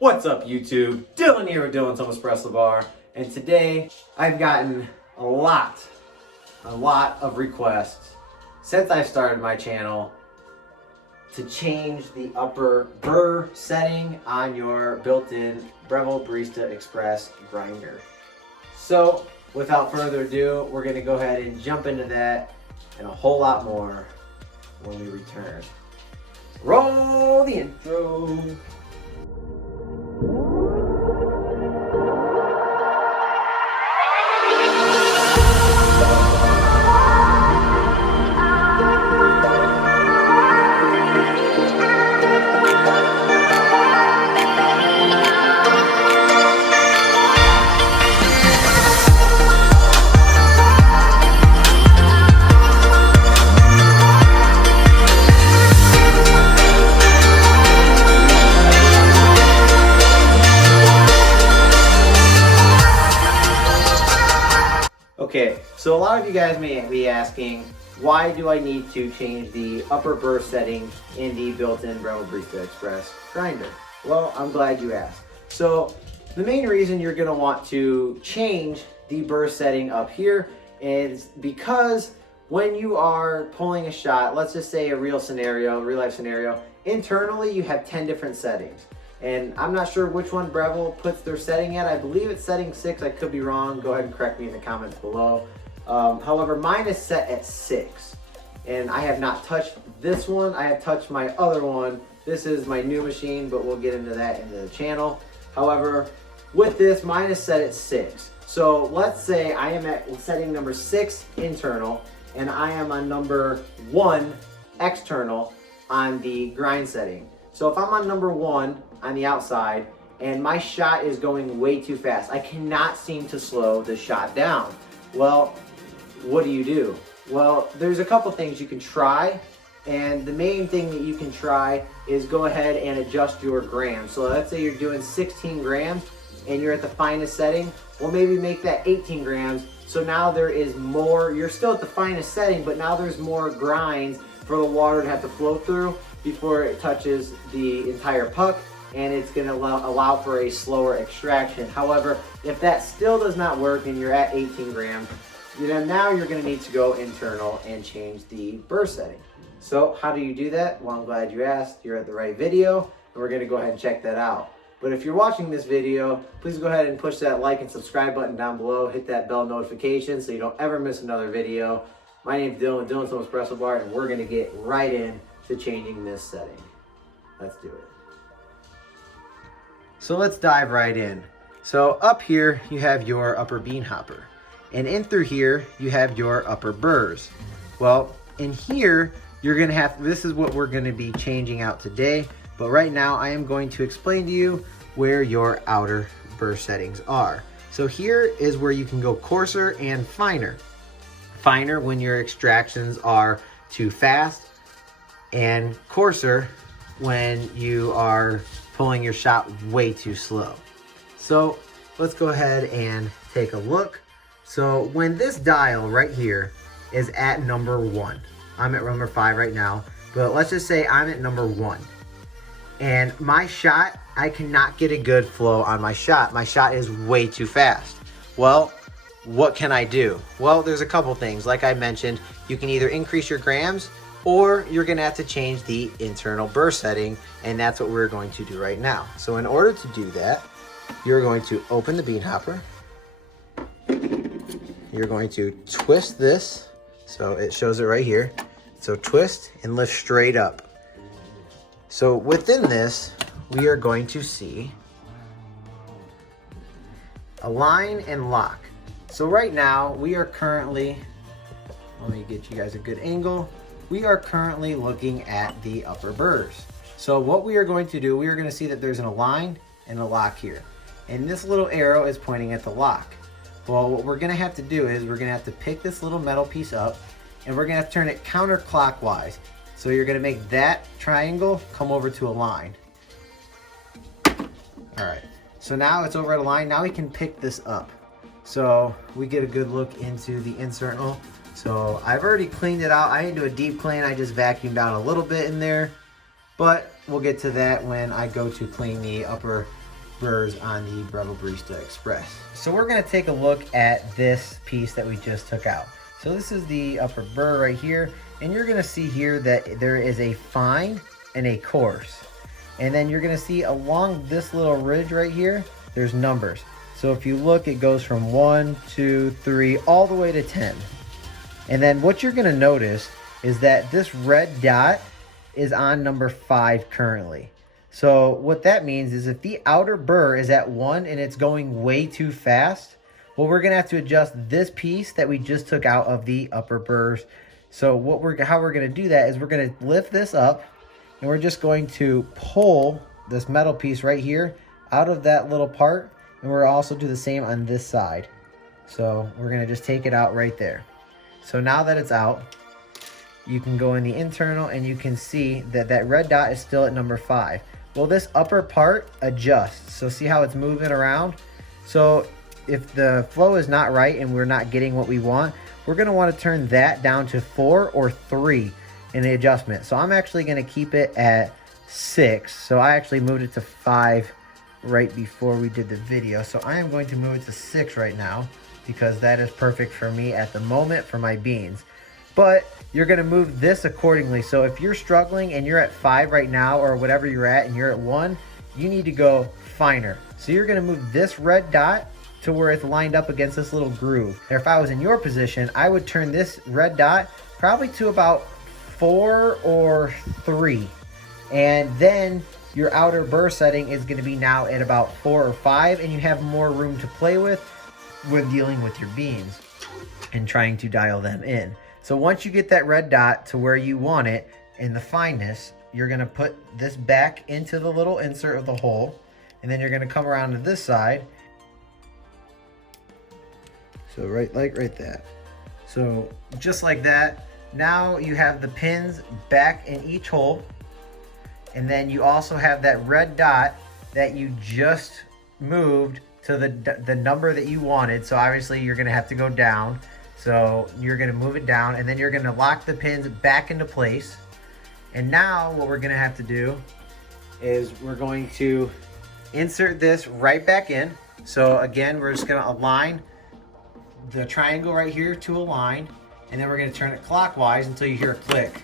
What's up YouTube? Dylan here with Dylan's Home Espresso Bar, and today I've gotten a lot of requests since I started my channel to change the upper burr setting on your built-in Breville Barista Express grinder. So without further ado, we're going to go ahead and jump into that and a whole lot more when we return. Roll the intro. Okay, so a lot of you guys may be asking, why do I need to change the upper burr setting in the built-in Breville Barista Express grinder? Well, I'm glad you asked. So the main reason you're going to want to change the burr setting up here is because when you are pulling a shot, let's just say a real life scenario, internally you have 10 different settings. And I'm not sure which one Breville puts their setting at. I believe it's setting 6. I could be wrong. Go ahead and correct me in the comments below. However, mine is set at 6. And I have not touched this one. I have touched my other one. This is my new machine, but we'll get into that in the channel. However, with this, mine is set at 6. So let's say I am at setting number 6 internal, and I am on number 1 external on the grind setting. So if I'm on number 1 on the outside and my shot is going way too fast, I cannot seem to slow the shot down. Well, what do? Well, there's a couple things you can try, and the main thing that you can try is go ahead and adjust your grams. So let's say you're doing 16 grams and you're at the finest setting. Well, maybe make that 18 grams. So now there is more, you're still at the finest setting, but now there's more grinds for the water to have to flow through before it touches the entire puck, and it's going to allow for a slower extraction. However, if that still does not work and you're at 18 grams, now you're going to need to go internal and change the burr setting. So how do you do that? Well, I'm glad you asked. You're at the right video, and we're going to go ahead and check that out. But if you're watching this video, please go ahead and push that like and subscribe button down below. Hit that bell notification so you don't ever miss another video. My name is Dylan with Dylan's Home Espresso Bar, and we're going to get right in to changing this setting. Let's do it. So let's dive right in. So up here you have your upper bean hopper, and in through here you have your upper burrs. Well, in here you're gonna have, this is what we're gonna be changing out today, but right now I am going to explain to you where your outer burr settings are. So here is where you can go coarser and finer. Finer when your extractions are too fast, and coarser when you are pulling your shot way too slow. So let's go ahead and take a look. So when this dial right here is at number 1, I'm at number 5 right now, but let's just say I'm at number 1, and my shot, I cannot get a good flow on my shot. My shot is way too fast. Well, what can I do? Well, there's a couple things. Like I mentioned, you can either increase your grams, or you're gonna have to change the internal burr setting, and that's what we're going to do right now. So in order to do that, you're going to open the bean hopper. You're going to twist this, so it shows it right here. So twist and lift straight up. So within this, we are going to see align and lock. So right now, we are currently, let me get you guys a good angle. We are currently looking at the upper burrs. So what we are going to do, we are going to see that there's an align and a lock here. And this little arrow is pointing at the lock. Well, what we're going to have to do is we're going to have to pick this little metal piece up, and we're going to have to turn it counterclockwise. So you're going to make that triangle come over to align. All right, so now it's over at align. Now we can pick this up. So we get a good look into the internal. So I've already cleaned it out. I didn't do a deep clean. I just vacuumed down a little bit in there, but we'll get to that when I go to clean the upper burrs on the Breville Barista Express. So we're gonna take a look at this piece that we just took out. So this is the upper burr right here, and you're gonna see here that there is a fine and a coarse. And then you're gonna see along this little ridge right here, there's numbers. So if you look, it goes from 1, 2, 3, all the way to 10. And then what you're gonna notice is that this red dot is on number 5 currently. So what that means is if the outer burr is at 1 and it's going way too fast, well, we're gonna have to adjust this piece that we just took out of the upper burrs. So how we're gonna do that is we're gonna lift this up and we're just going to pull this metal piece right here out of that little part, and we'll also do the same on this side. So we're gonna just take it out right there. So now that it's out, you can go in the internal and you can see that that red dot is still at number 5. Well, this upper part adjusts. So see how it's moving around? So if the flow is not right and we're not getting what we want, we're gonna wanna turn that down to 4 or 3 in the adjustment. So I'm actually gonna keep it at 6. So I actually moved it to 5 right before we did the video. So I am going to move it to 6 right now because that is perfect for me at the moment for my beans. But you're gonna move this accordingly. So if you're struggling and you're at 5 right now or whatever you're at and you're at 1, you need to go finer. So you're gonna move this red dot to where it's lined up against this little groove. And if I was in your position, I would turn this red dot probably to about 4 or 3. And then your outer burr setting is gonna be now at about 4 or 5, and you have more room to play with when dealing with your beans and trying to dial them in. So once you get that red dot to where you want it in the fineness, you're gonna put this back into the little insert of the hole, and then you're gonna come around to this side. So right that. So just like that, now you have the pins back in each hole, and then you also have that red dot that you just moved to the number that you wanted. So obviously you're gonna have to go down. So you're gonna move it down, and then you're gonna lock the pins back into place. And now what we're gonna have to do is we're going to insert this right back in. So again, we're just gonna align the triangle right here to align, and then we're gonna turn it clockwise until you hear a click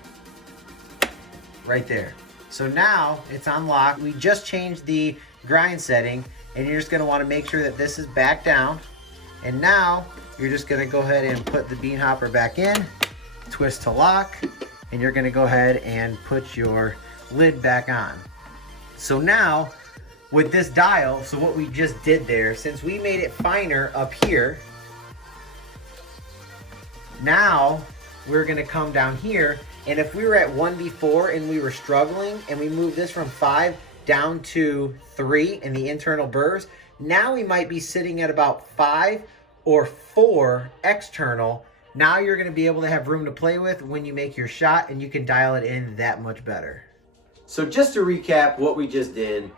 right there. So now it's unlocked. We just changed the grind setting, and you're just gonna wanna make sure that this is back down. And now you're just gonna go ahead and put the bean hopper back in, twist to lock, and you're gonna go ahead and put your lid back on. So now with this dial, so what we just did there, since we made it finer up here, now we're gonna come down here, and if we were at 1 before and we were struggling and we moved this from 5 down to 3 in the internal burrs, now we might be sitting at about 5 or 4 external. Now you're gonna be able to have room to play with when you make your shot, and you can dial it in that much better. So just to recap what we just did,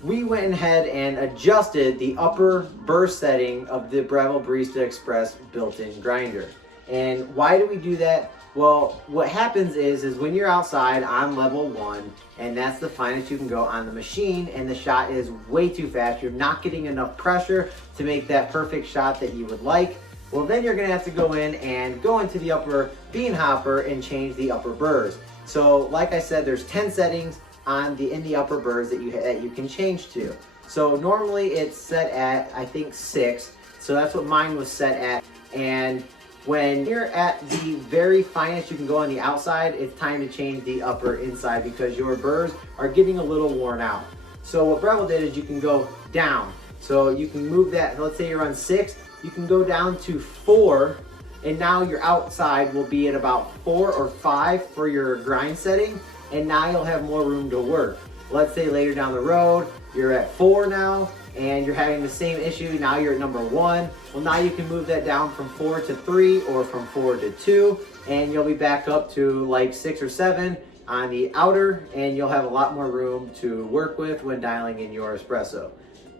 we went ahead and adjusted the upper burst setting of the Breville Barista Express built-in grinder. And why do we do that? Well, what happens is when you're outside on level 1, and that's the finest you can go on the machine, and the shot is way too fast, you're not getting enough pressure to make that perfect shot that you would like, well then you're gonna have to go in and go into the upper bean hopper and change the upper burrs. So like I said, there's 10 settings in the upper burrs that you can change to. So normally it's set at, I think, 6. So that's what mine was set at. And when you're at the very finest you can go on the outside, it's time to change the upper inside because your burrs are getting a little worn out. So what Breville did is you can go down. So you can move that, let's say you're on 6, you can go down to 4, and now your outside will be at about 4 or 5 for your grind setting, and now you'll have more room to work. Let's say later down the road, you're at 4 now, and you're having the same issue, now you're at number 1. Well, now you can move that down from 4 to 3 or from 4 to 2, and you'll be back up to like 6 or 7 on the outer, and you'll have a lot more room to work with when dialing in your espresso.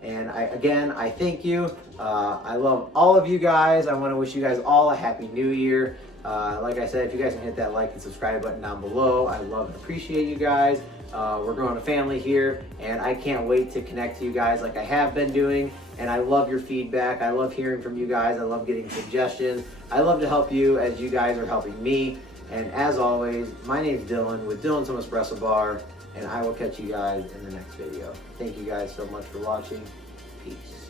And I thank you. I love all of you guys. I want to wish you guys all a happy new year. Like I said, if you guys can hit that like and subscribe button down below, I love and appreciate you guys. We're growing a family here, and I can't wait to connect to you guys like I have been doing. And I love your feedback. I love hearing from you guys. I love getting suggestions. I love to help you as you guys are helping me. And as always, my name's Dylan with Dylan's Home Espresso Bar, and I will catch you guys in the next video. Thank you guys so much for watching. Peace.